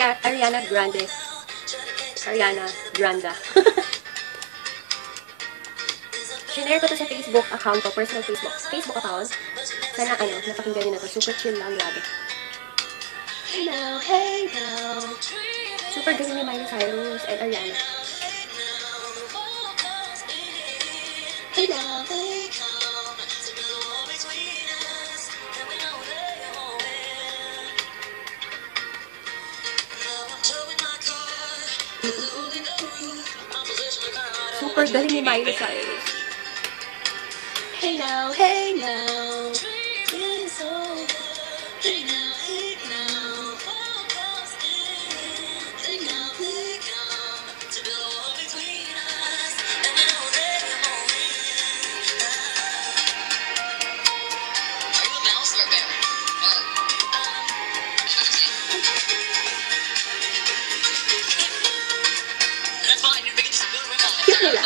Ariana Grande. Ariana Grande. Shinare ko to sa Facebook account ko, personal Facebook account. Sana napakinggan nyo na to. Super chill lang, grabe. Hey now, hey now. Super galing ni Miley Cyrus and Ariana. Hey now, hey now. Super galing ni Miley Cyrus. Hey now, hey now. Hey now, hey now. Cute nila.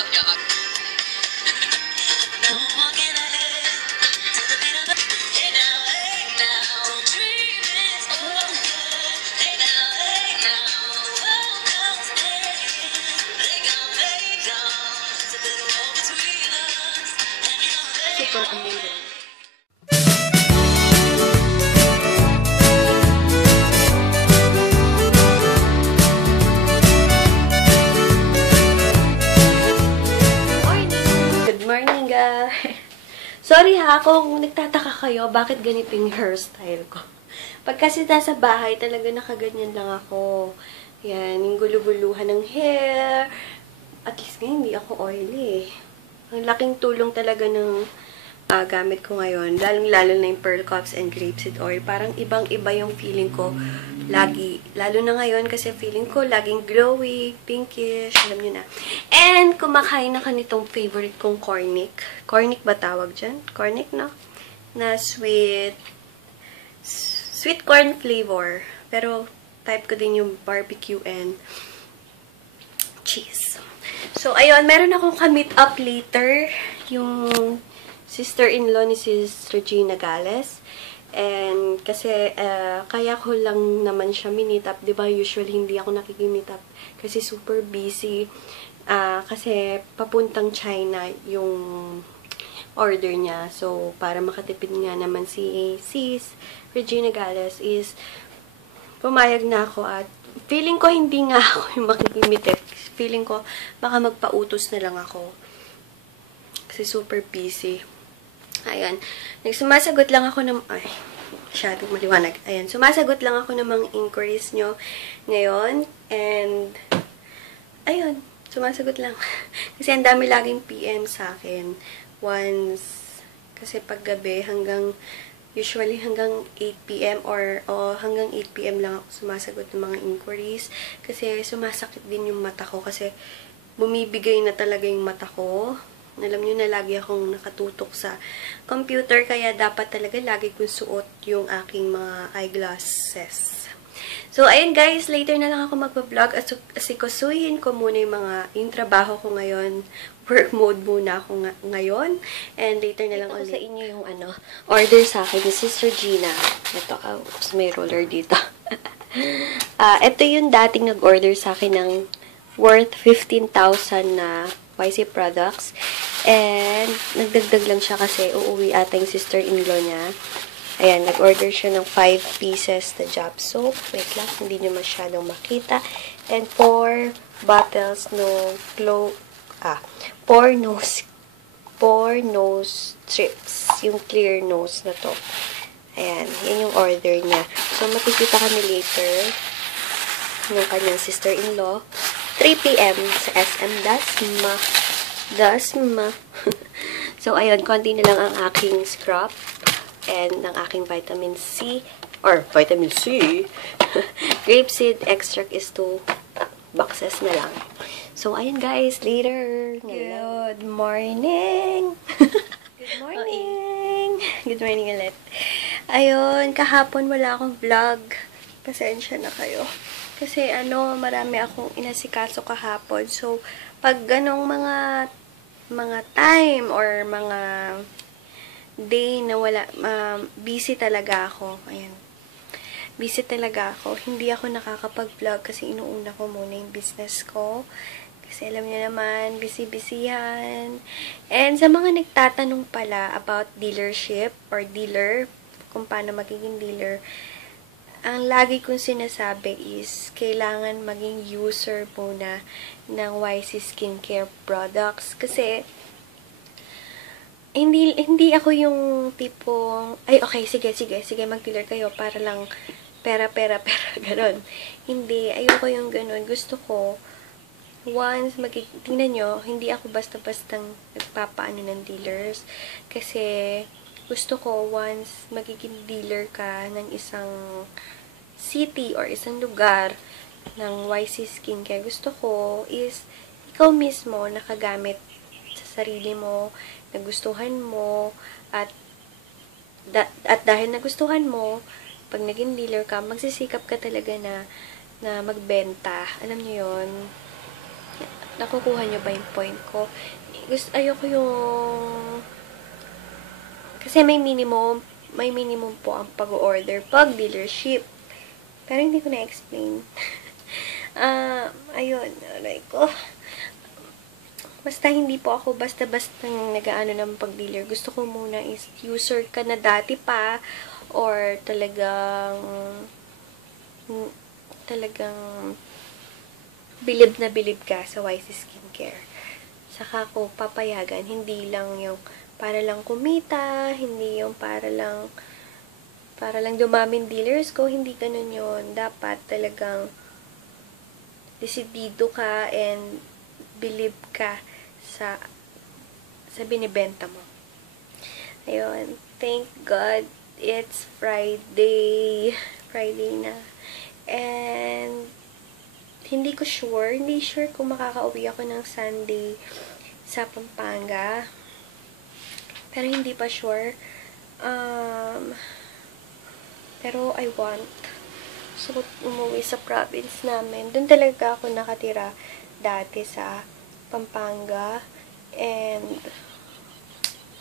Super amazing. Good morning, guys. Sorry ha, kung nagtataka kayo, bakit ganito yung hairstyle ko. Pag kasi nasa bahay, talaga nakaganyan lang ako. Yan, yung gulo-guluhan ng hair. At least ngayon, hindi ako oily. Ang laking tulong talaga ng gamit ko ngayon. Lalong-lalo na yung Pearl Cups and Grapeseed Oil. Parang ibang-iba yung feeling ko lagi. Lalo na ngayon kasi feeling ko laging glowy, pinkish, alam nyo na. And kumakain na nitong favorite kong cornic. Cornic ba tawag dyan? Cornic, no? Na sweet corn flavor. Pero type ko din yung barbecue and cheese. So, ayun, meron akong ka-meet up later. Yung sister-in-law ni Sis Regina Gales. And kasi kaya ko lang naman siya minit up. Diba, usually hindi ako nakikimit up kasi super busy. Kasi papuntang China yung order niya. So, para makatipid nga naman si Sis Regina Gales is pumayag na ako at feeling ko hindi nga ako yung makikimit. Feeling ko baka magpautos na lang ako. Kasi super busy. Ayan. Nagsumasagot lang ako ng... Ay, masyadong maliwanag. Ayan. Sumasagot lang ako ng mga inquiries nyo ngayon. And, ayun. Sumasagot lang. Kasi ang dami laging PM sa akin. Once, kasi paggabi usually hanggang 8 PM or hanggang 8 PM lang ako sumasagot ng mga inquiries. Kasi sumasakit din yung mata ko. Kasi bumibigay na talaga yung mata ko. Alam nyo na lagi akong nakatutok sa computer, kaya dapat talaga lagi kong suot yung aking mga eyeglasses. So, ayun guys, later na lang ako magpa-vlog at asikasuhin ko muna yung trabaho ko ngayon. Work mode muna ako ngayon. And later na lang ulit sa inyo yung order sa akin ni Sis Regina. Ito, may roller dito. Ito yung dating nag-order sa akin ng worth 15,000 na YC products. And, nagdagdag lang siya kasi uuwi ata yung sister-in-law niya. Ayan, nag-order siya ng 5 pieces na Jab soap. Wait lang, hindi nyo masyadong makita. And 4 bottles no glow, 4 nose strips. Yung clear nose na to. Ayan, yan yung order niya. So, makikita kami later ng kanyang sister-in-law. 3 PM sa SM Dasma. So, ayun, konti na lang ang aking scrub and ang aking vitamin C. Grapeseed extract is 2 boxes na lang. So, ayun guys, later. Good morning. Good morning. Good morning ulit. Ayun, kahapon wala akong vlog. Pasensya na kayo. Kasi marami akong inasikaso kahapon. So, pag ganong mga time or mga day na wala, busy talaga ako. Ayan. busy talaga ako. Hindi ako nakakapag-vlog kasi inuuna ko muna yung business ko. Kasi alam niyo naman, busy-busy yan. And sa mga nagtatanong pala about dealership or dealer, kung paano magiging dealer, ang lagi kong sinasabi is, kailangan maging user muna ng YC Skincare products. Kasi, hindi ako yung tipong, ay, okay, sige, mag-dealer kayo para lang pera, ganon. Hindi, ayoko yung ganon. Gusto ko, once, tingnan nyo, hindi ako basta-bastang nagpapaano ng dealers. Kasi, gusto ko, once magiging dealer ka ng isang city or isang lugar ng YC Skincare, gusto ko is, ikaw mismo nakagamit sa sarili mo, nagustuhan mo, at dahil nagustuhan mo, pag naging dealer ka, magsisikap ka talaga na magbenta. Alam niyo yun? Nakukuha niyo ba yung point ko? Ayoko yung... Kasi may minimum po ang pag-order pag dealership. Pero hindi ko na-explain. Ayun, aray ko. Basta hindi po ako basta-basta nag-aano ng pag-dealer. Gusto ko muna is user ka na dati pa or talagang bilib na bilib ka sa YC Skincare. Saka ko papayagan, hindi lang yung para lang kumita, hindi yung para lang dumaming dealers ko, hindi ganun yun. Dapat talagang desidido ka and bilib ka sa binibenta mo. Ayun. Thank God it's Friday. Friday na. And hindi sure kung makakauwi ako ng Sunday sa Pampanga. Pero hindi pa sure. Pero I want. So, umuwi sa province namin. Doon talaga ako nakatira dati sa Pampanga. And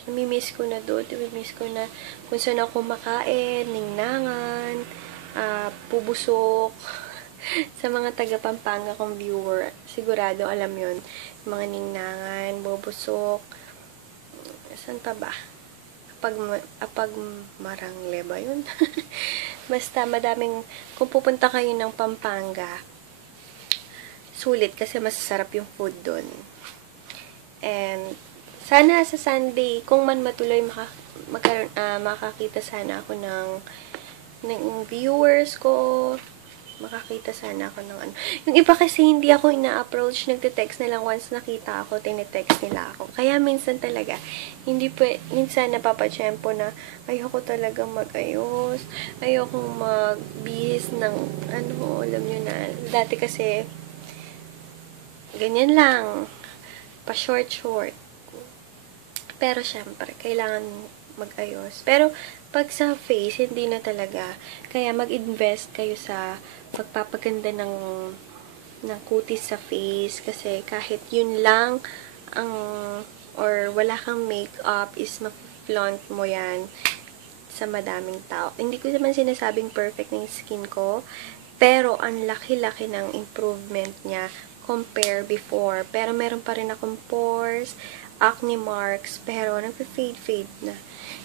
namimiss ko na doon. Namimiss ko na kung saan ako makain, ningnangan, pubusok. Sa mga taga-Pampanga kong viewer, sigurado alam yon, mga ningnangan, bubusok, saan pa ba? Apag Marangle ba yun? Basta madaming, kung pupunta kayo ng Pampanga, sulit kasi masasarap yung food doon. And sana sa Sunday, kung man matuloy makakita sana ako ng viewers ko, makakita sana ako ng ano. Yung iba kasi hindi ako ina-approach, nagte-text na lang once nakita ako, tinetext nila ako. Kaya minsan talaga, minsan napapatsyempo na ayoko talaga mag-ayos, ayoko mag-bis ng ano, alam nyo na. Dati kasi, ganyan lang, pa-short. Pero syempre, kailangan mag-ayos. Pero, pag sa face, hindi na talaga. Kaya mag-invest kayo sa pagpapaganda ng kutis sa face. Kasi kahit yun lang or wala kang makeup is ma-flaunt mo yan sa madaming tao. Hindi ko naman sinasabing perfect ng skin ko. Pero ang laki-laki ng improvement niya compare before. Pero meron pa rin akong pores, acne marks, pero nagpa-fade na.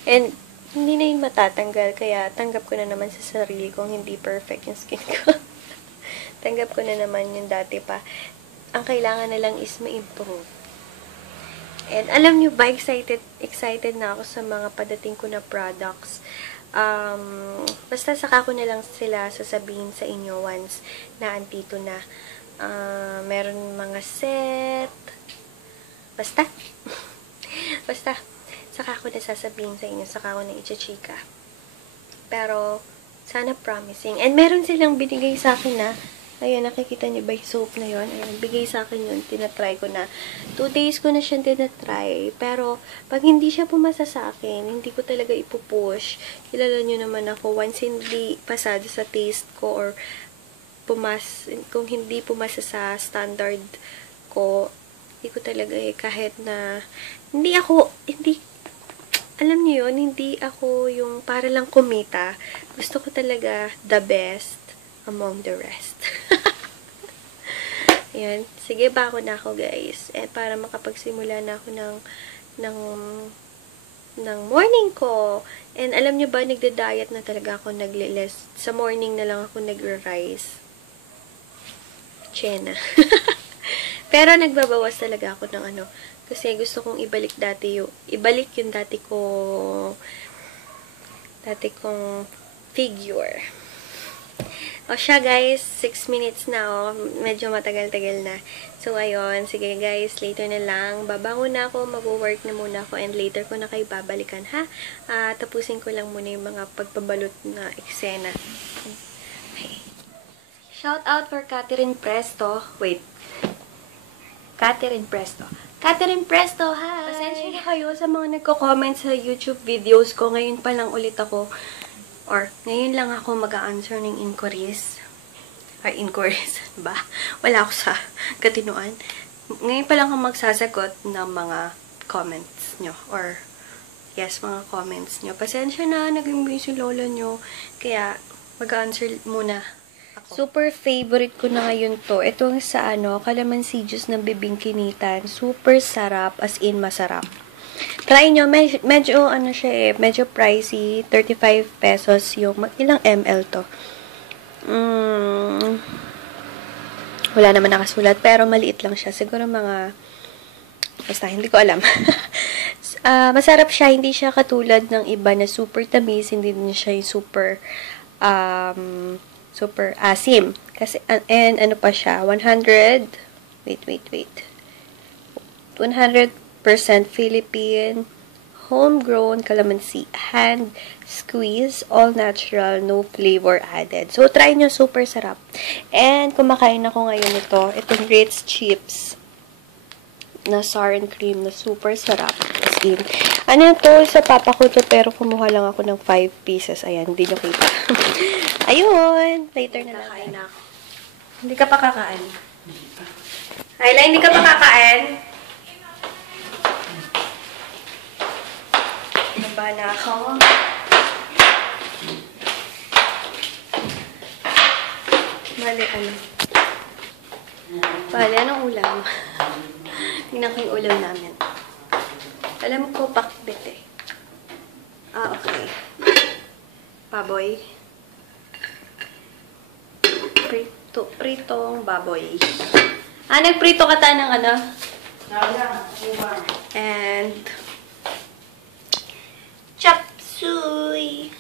And hindi na yun matatanggal, kaya tanggap ko na naman sa sarili kong hindi perfect yung skin ko. Tanggap ko na naman yung dati pa. Ang kailangan na lang is ma-improve. And alam nyo ba, excited na ako sa mga padating ko na products. Basta saka ko na lang sila sasabihin sa inyo once na andito na. Meron mga set. Basta. Saka ako na sasabihin sa inyo, saka ako na i-chika. Pero, sana promising. And meron silang binigay sa akin na, ayun, nakikita niyo ba yung soap na yun? Ayun, bigay sa akin yun, tinatry ko na. 2 days ko na siyang tinatry. Pero, pag hindi siya pumasa sa akin, hindi ko talaga ipupush. Kilala niyo naman ako, once hindi pasado sa taste ko, or kung hindi pumasa sa standard ko, hindi ko talaga kahit na, alam niyo yun, hindi ako yung para lang kumita. Gusto ko talaga the best among the rest. Ayan. Sige, bako na ako, guys. Para makapagsimula na ako ng, ng morning ko. And alam niyo ba, nagda-diet na talaga ako, nagle-less. Sa morning na lang ako nagre-rice. Chena. Pero nagbabawas talaga ako ng kasi gusto kong ibalik yung dati kong figure. O siya, guys, 6 minutes na, medyo matagal-tagal na. So, ayun, sige guys, later na lang, babangon na ako, mag-work na muna ako, and later ko na kayo babalikan, ha? Tapusin ko lang muna yung mga pagbabalot na eksena. Okay. Shout out for Catherine Presto. Wait. Catherine Presto. Catherine Presto, hi! Pasensya na kayo sa mga nagko-comment sa YouTube videos ko. Ngayon pa lang ulit ako, or ngayon lang ako mag-a-answer ng inquiries. Or inquiries, ba? Wala ako sa katinuan. Ngayon pa lang ako magsasagot ng mga comments nyo. Or, yes, mga comments nyo. Pasensya na, naging busy lola nyo. Kaya, mag-a-answer muna ako. Super favorite ko na ngayon to. Itong sa calamansi juice ng bibingkinitan. Super sarap, as in masarap. Try nyo, medyo siya medyo pricey, 35 pesos yung, ilang ml to? Wala naman nakasulat, pero maliit lang siya. Siguro mga, basta, hindi ko alam. Masarap siya, hindi siya katulad ng iba na super tamis, hindi din siya yung super, super asim. Kasi, and ano pa siya, 100 Philippine, homegrown calamansi, hand squeeze, all natural, no flavor added. So, try nyo, super sarap. And, kumakain ako ngayon itong Ritz chips na sour and cream na super sarap. As in, sa papa ko to, pero kumuha lang ako ng 5 pieces. Ayan, hindi nyo kita. Ayun, later na lang. Kakain na ako. Hindi ka pa kakain. Ayla, hindi ka pa kakain? Naba na ako. Bale, anong ulam? Tingnan ko yung ulam namin. Alam ko, pakbit eh. Okay. Baboy. Pritong baboy. Nagprito ka ta ng and chop suey.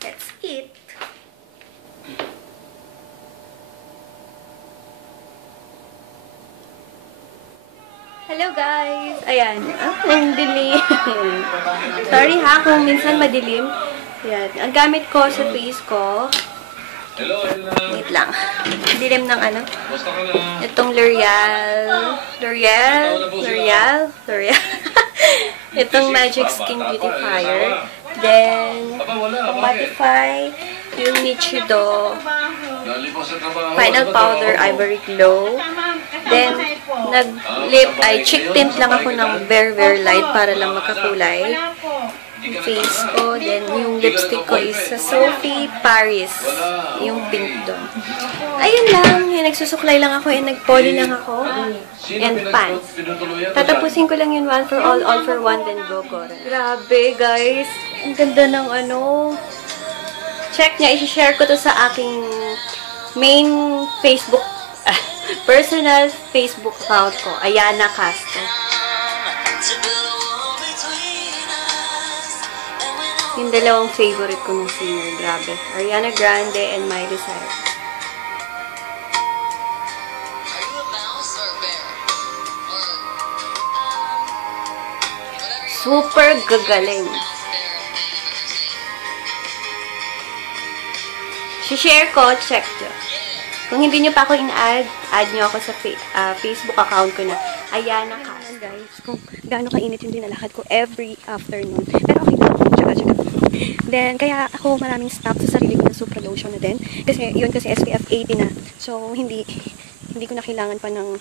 Let's eat. Hello guys! Ayan. Ang dilim. Sorry ha kung minsan madilim. Ayan. Ang gamit ko sa face ko. Hello. Wait lang. Dilim ng Itong L'Oreal. Itong Magic Skin Beautifier. Then, itong Matify. Yung Nichido Final Powder Ivory Glow. Then, nag-lip eye. Cheek tint lang ako ng very, very light para lang magkakulay. Yung face ko. Then, yung lipstick ko is sa Sophie Paris. Yung pink doon. Ayun lang. Nagsusuklay lang ako and nag-poly lang ako. And pants. Tatapusin ko lang yun one for all for one, then go. Grabe, guys. Ang ganda ng check niya. I-share ko to sa aking main Facebook, personal Facebook account ko. Ayana Castro. Yung dalawang favorite ko ng singer. Grabe. Ariana Grande and Miley Cyrus. Super gagaling. Si-share ko, check nyo. Kung hindi nyo pa ako in-add, add nyo ako sa Facebook account ko na Ayana Castro. Guys, kung gaano kainit yung dinalakad ko every afternoon. Pero okay lang. Tsaka. Then, kaya ako maraming stop sa sarili ko ng Supra Lotion na din. Kasi, yun kasi SPF 80 na. So, hindi ko na kailangan pa ng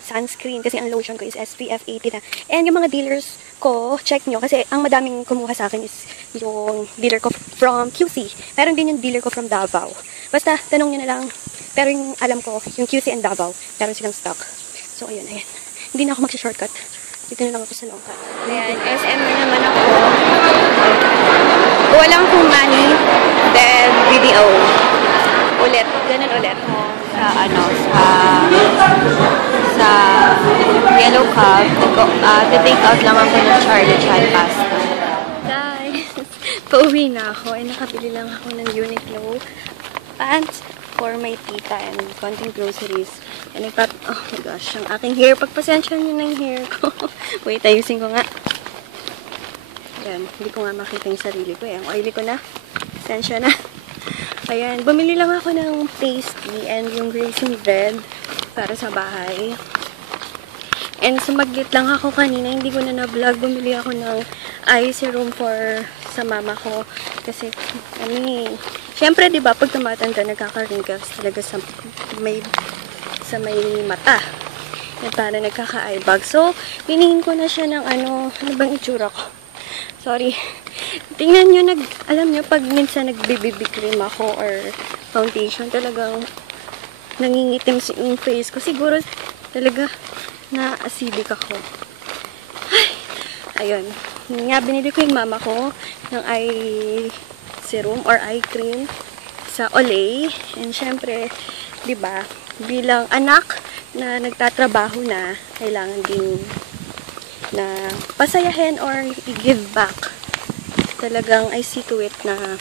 sunscreen. Kasi ang lotion ko is SPF 80 na. And yung mga dealers ko, check nyo, kasi ang madaming kumuha sa akin is yung dealer ko from QC. Meron din yung dealer ko from Davao. Basta, tanong nyo na lang. Pero yung alam ko, yung QC and Davao, meron silang stock. So, ayun, ayan. Hindi na ako mag-shortcut. Dito na lang ako sa long cut. Ayan, SM na naman ako. Walang kung money, then video. Ulit, ganun ulit. Sa ano, sa Yellow Cab, take out lang ako ng Charlie Chan pasta. Guys, pauwi na ako. Ay, nakabili lang ako ng Uniqlo pants for my tita and konting groceries. And oh my gosh, ang aking hair. Pagpasensya nyo ng hair ko. Wait, ayusin ko nga. Ayan, hindi ko nga makita yung sarili ko. Ayan, oily ko na. Pasensya na. Ayan, bumili lang ako ng pasty and yung raisin bread para sa bahay. And sumaglit lang ako kanina, hindi ko na na-vlog. Bumili ako ng eye serum for sa mama ko. Kasi, syempre, di ba, pag tumatanda, nagkaka-wrinkles talaga sa may mata. At para nagkaka-eye bag. So, piningin ko na siya ng ano bang itsura ko? Sorry. Tingnan nyo, alam nyo, pag minsan nag-BB cream ako or foundation, talagang nangingitim yung face ko. Siguro, talaga, na-acidic ako. Ay, ayun. Nga, binili ko yung mama ko ng eye serum or eye cream sa Olay. And syempre, di ba, bilang anak na nagtatrabaho na, kailangan din na pasayahin or i-give back. Talagang I see to it na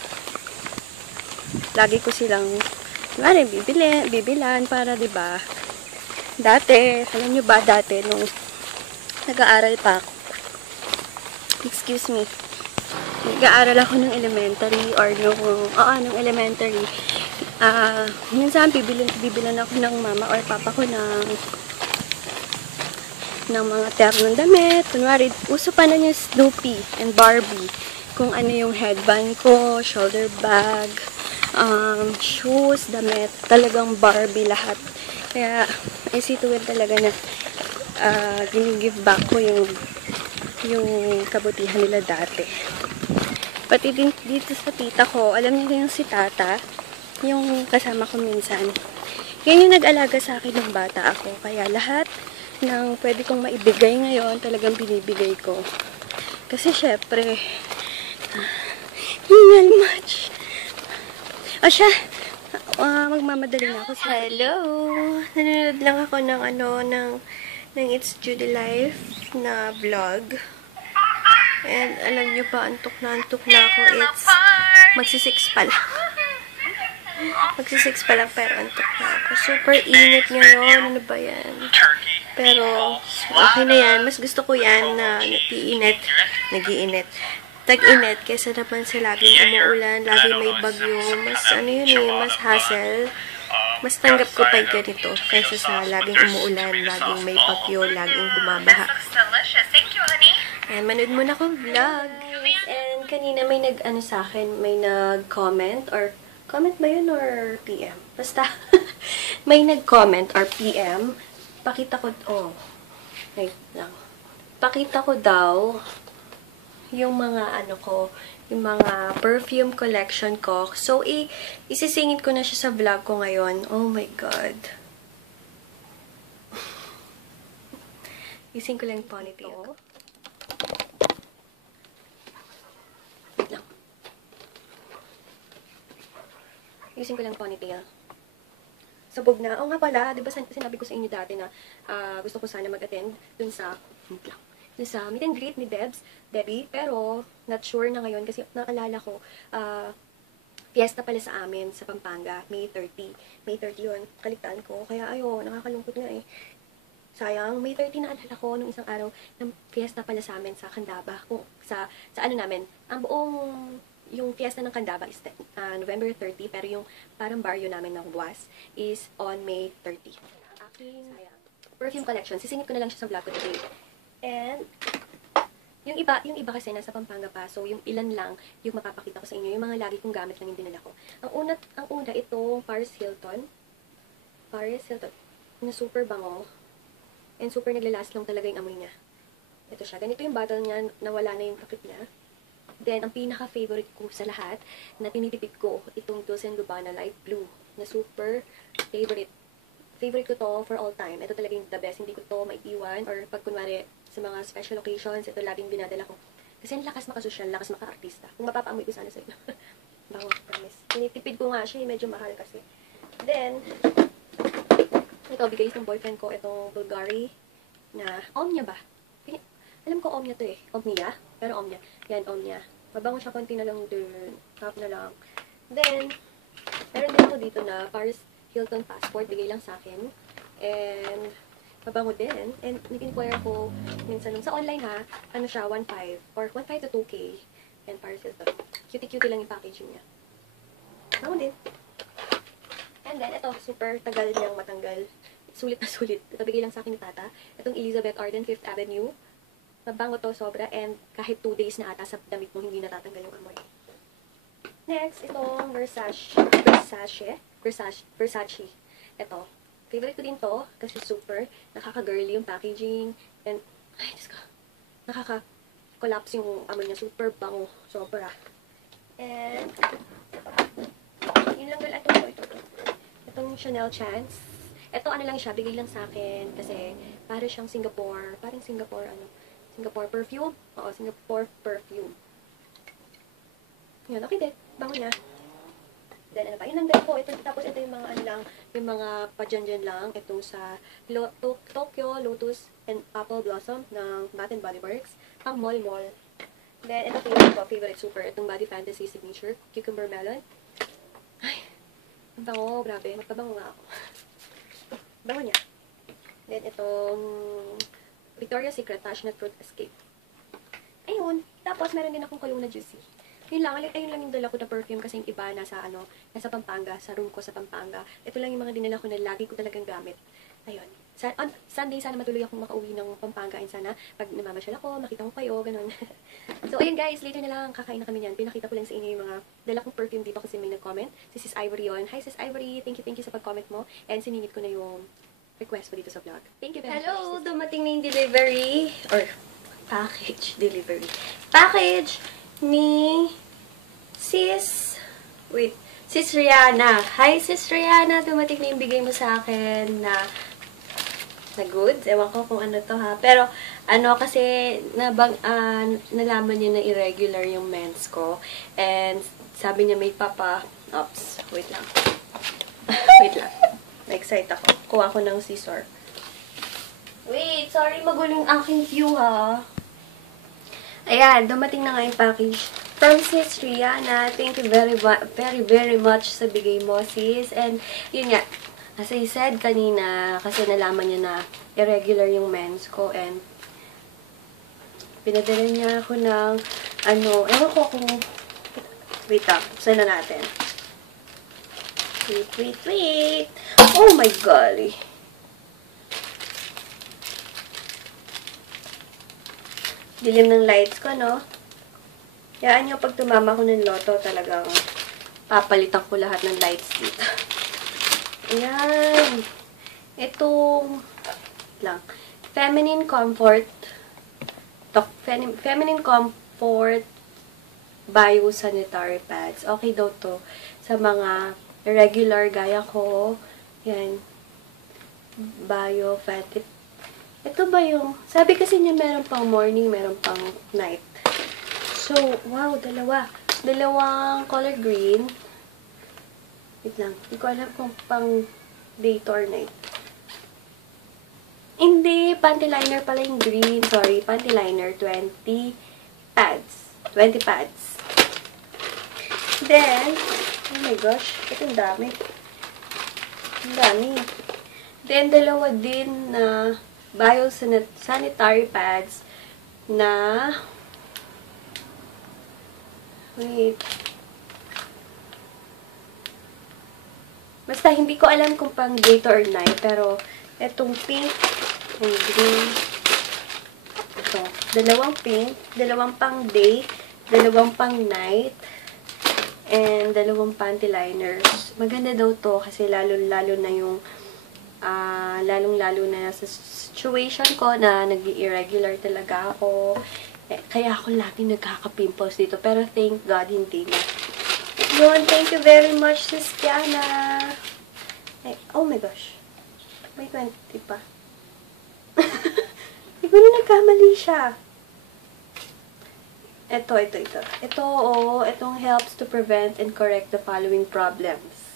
lagi ko silang bibilan para, di ba, dati, alam nyo ba, dati, nung nag-aaral pa ako, excuse me, nag-aaral ako ng elementary, or nung elementary, minsan, bibilan ako ng mama or papa ko ng mga ternong damit. Kunwari, uso pa na yung Snoopy and Barbie. Kung ano yung headband ko, shoulder bag, shoes, damit, talagang Barbie lahat. Kaya, I see to it talaga na gini-give back ko yung kabutihan nila dati. Pati din dito sa tita ko, alam niyo yung si tata, yung kasama ko minsan. Yan yung nag-alaga sa akin ng bata ako. Kaya lahat ng pwede kong maibigay ngayon, talagang binibigay ko. Kasi syempre, hingal much. O siya, magmamadali na ako. Hello! Nanonood lang ako ng It's Judy Life na vlog. And alam nyo ba, antok na ako. It's magsi-6 pa lang. Magsi-6 pa lang pero antok na ako. Super init ngayon. Ano ba yan? Pero okay na yan. Mas gusto ko yan na nag-iinit. Tag-init kesa naman sa laging umuulan, laging may bagyo. Mas mas hassle. Mas tanggap ko pa yung ganito kaysa sa laging umuulan, laging may bagyo, laging bumabaha. And manood muna akong vlog. And kanina may sa akin, may nag-comment or comment ba yun or PM? Basta may nag-comment or PM. Pakita ko, wait lang. Pakita ko daw yung mga yung mga perfume collection ko. So, isisingit ko na siya sa vlog ko ngayon. Oh my God. Ising ko lang yung ponytail. Wait lang. Ising ko lang yung ponytail. Sabog na. Oo nga pala, di ba sinabi ko sa inyo dati na gusto ko sana mag-attend dun sa meet and greet ni Debbie, pero not sure na ngayon kasi naalala ko, fiesta pala sa amin sa Pampanga, May 30. May 30 yun, kaligtaan ko. Kaya nakakalungkot nga eh. Sayang, May 30 naalala ko nung isang araw ng fiesta pala sa amin sa Candaba. Kung sa namin, ang buong yung fiesta ng Candaba is November 30, pero yung parang barrio namin ng Buwas is on May 30. Aking perfume collection, sisingit ko na lang siya sa vlog ko today. And yung iba kasi nasa Pampanga pa, so yung ilan lang yung mapapakita ko sa inyo, yung mga lagi kong gamit lang yung dinala ko. Ang una ito, Paris Hilton, na super bango, and super naglalast lang talaga yung amoy niya. Ito siya. Ganito yung bottle niya, nawala na yung takip niya. Then, ang pinaka-favorite ko sa lahat na tinitipid ko, itong Dulce & Gabbana Light Blue na super favorite. Favorite ko to for all time. Ito talagang the best. Hindi ko to maiiwan or pag kunwari sa mga special occasions, ito laging dinadala ko. Kasi ang lakas makasosyal, lakas maka-artista. Kung mapapaamoy ko sana sa inyo. Bango, promise. Tinitipid ko nga siya, medyo mahal kasi. Then, ito, bigay ng boyfriend ko, itong Bulgari na Omnia ba? Alam ko Omnia to eh. Omnia? Pero Omnia. Yan, Omnia. Mabango siya, konti na lang dun. Top na lang. Then, meron din ako dito na Paris Hilton passport. Bigay lang sa akin. And, mabango din. And, nag-inquire ko minsan nung sa online ha. Ano siya, 1.5 or 1.5 to 2K. And Paris Hilton. Cutie-cutie lang yung packaging niya. Bango din. And then, ito, super tagal niyang matanggal. Sulit na sulit. Ito, bigay lang sa akin ni Tata. Itong Elizabeth Arden, 5th Avenue. Mabango to sobra. And kahit 2 days na ata sa damit mo, hindi natatanggal yung amoy. Next, itong Versace. Ito. Favorite ko din to. Kasi super. Nakaka-girly yung packaging. And, ay, Diyos ko. Nakaka-collapse yung amoy niya. Super bango. Sobra. And, yun lang ito. Itong Chanel Chance. Ito ano lang siya, bigay lang sa akin kasi para siyang Singapore perfume. Oo, Singapore perfume. Yun, okay din. Bango niya. Then ano pa, yun lang din po. Ito, tapos ito yung mga ano lang, yung mga padyan-dyan lang. Itong sa Tokyo, Lotus, and Apple Blossom ng Bath & Body Works. Pang mall. Then, ito favorite super. Itong Body Fantasy Signature, Cucumber Melon. Ay, ang bango, grabe. Magpabango nga ako. Bango niya. Then, itong Victoria's Secret Passionate Fruit Escape. Ayun. Tapos, meron din akong Kaluna Juicy. Yun lang. Ayun lang yung dala ko na perfume kasi yung iba nasa Pampanga, sa room ko sa Pampanga. Ito lang yung mga dinala ko na lagi ko talagang gamit. Ayun. On Sunday, sana matuloy akong makauwi ng Pampanga. And sana, pag namamasyal ako, makita ko kayo, ganun. So, ayun guys, later na lang, kakain na kami niyan. Pinakita ko lang sa inyo yung mga dala kong perfume dito kasi may nag-comment. Si Sis Ivory yun. Hi Sis Ivory, thank you sa pag-comment mo. And siningit ko na yung request mo dito sa vlog. Thank you very much. Hello! Dumating na yung delivery, or package delivery. Package ni Sis Rihanna. Hi Sis Rihanna, dumating na yung bigay mo sa akin na goods. Ewan ko kung ano to ha. Pero, kasi, nalaman niya na irregular yung mens ko. And, sabi niya may oops, wait lang. Wait lang. Na-excite ako. Kuha ko ng scissor. Wait, sorry, magulo yung aking view ha. Ayan, dumating na nga yung package from Sis Rihanna. Thank you very much sa bigay mo, sis. And, yun nga, as I said kanina, kasi nalaman niya na irregular yung mens ko and pinadala niya ako ng ewan ko kung wait lang, buksan na natin. Wait. Oh my golly. Dilim ng lights ko, no? Yaan nyo, pag tumama ko ng loto, talagang papalitan ko lahat ng lights dito. Ayan. Itong Feminine Comfort Bio-Sanitary Pads. Okay daw to sa mga regular gaya ko. Yan. Bio-Fatty. Ito ba yung, sabi kasi niya meron pang morning, meron pang night. So, wow, dalawang color green. Wait lang. Hindi ko alam kung pang day to or night. Hindi. Panty liner pala yung green. Sorry. Panty liner. 20 pads. Then, oh my gosh. Ito ang dami. Then, dalawa din na bio-sanitary pads na wait. Basta, hindi ko alam kung pang day to or night, pero etong pink and green. Ito. Dalawang pink, dalawang pang day, dalawang pang night, and dalawang panty liners. Maganda daw to kasi lalo-lalo na yung Lalong-lalo na sa situation ko na nag-irregular talaga ako. Kaya ako lagi nagkaka-pimples dito. Pero thank God, hindi na. Yun, thank you very much, Sis Kiana. Oh my gosh. May 20 pa. Siguro nagkamali siya. Ito. Itong helps to prevent and correct the following problems.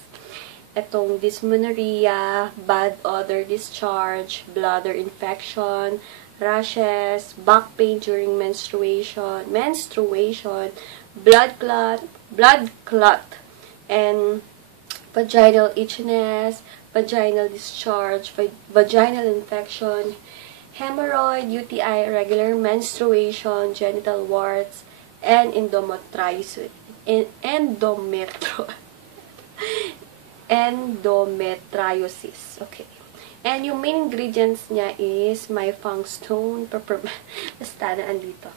Itong dysmenorrhea, bad odor discharge, bladder infection, rashes, back pain during menstruation, blood clot, and vaginal itchiness, vaginal discharge, vaginal infection, hemorrhoid, UTI, irregular menstruation, genital warts, and endometriosis. Endometriosis. Okay. And yung main ingredients niya is my fung stone, basta na andito.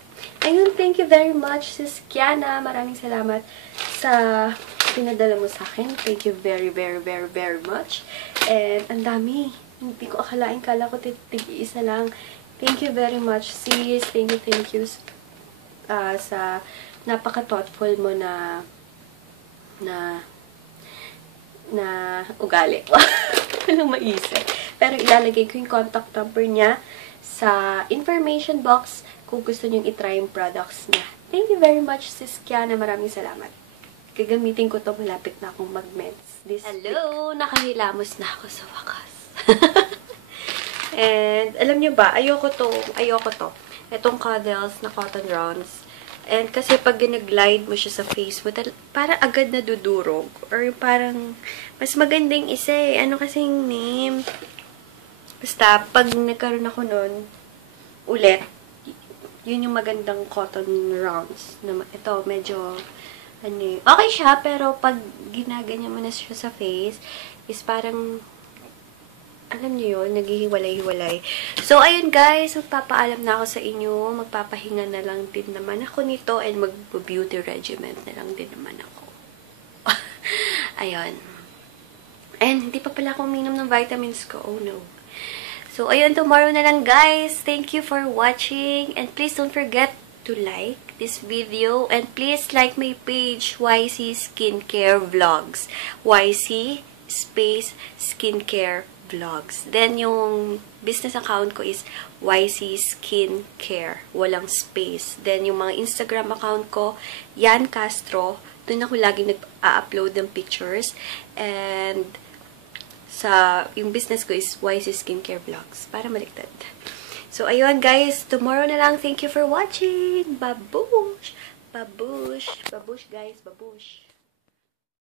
Ayun, thank you very much, Sis Kiana. Maraming salamat sa pinadala mo sa akin. Thank you very, very, very, very much. And ang dami. Hindi ko akalain. Kala ko tig-isa lang. Thank you very much, sis. Thank you sa napaka-thoughtful mo na ugali. Walang maisip. Pero ilalagay ko yung contact number niya sa information box kung gusto niyong itry yung products niya. Thank you very much, Sis Kiana. Maraming salamat. Gagamitin ko to. Malapit na akong mag-mens. Hello! Nakahilamos na ako sa wakas. And, alam niyo ba, ayoko to. Itong Cuddles na cotton rounds. And kasi pag ginaglide mo siya sa face mo, parang agad na dudurog. Or parang, mas magandang isa eh. Ano kasing name? Basta, pag nagkaroon ako nun, ulit, yun yung magandang cotton rounds. Ito, medyo, okay siya, pero pag ginaganyan mo na siya sa face, is parang, alam niyo yun, naghihiwalay-hiwalay. So, ayun guys, magpapaalam na ako sa inyo. Magpapahinga na lang din naman ako nito and mag-beauty regimen na lang din naman ako. Ayun. And, hindi pa pala ako uminom ng vitamins ko. Oh no. So, ayun, tomorrow na lang guys. Thank you for watching. And please don't forget to like this video. And please like my page, YC Skincare Vlogs. YC space Skincare Vlogs. Then, yung business account ko is YC Skincare. Walang space. Then, yung mga Instagram account ko, Yan Castro. Doon ako lagi nag-upload ng pictures. And, yung business ko is YC Skincare Vlogs. Para maliktad. So, ayun guys. Tomorrow na lang. Thank you for watching. Babush! Babush! Babush guys. Babush!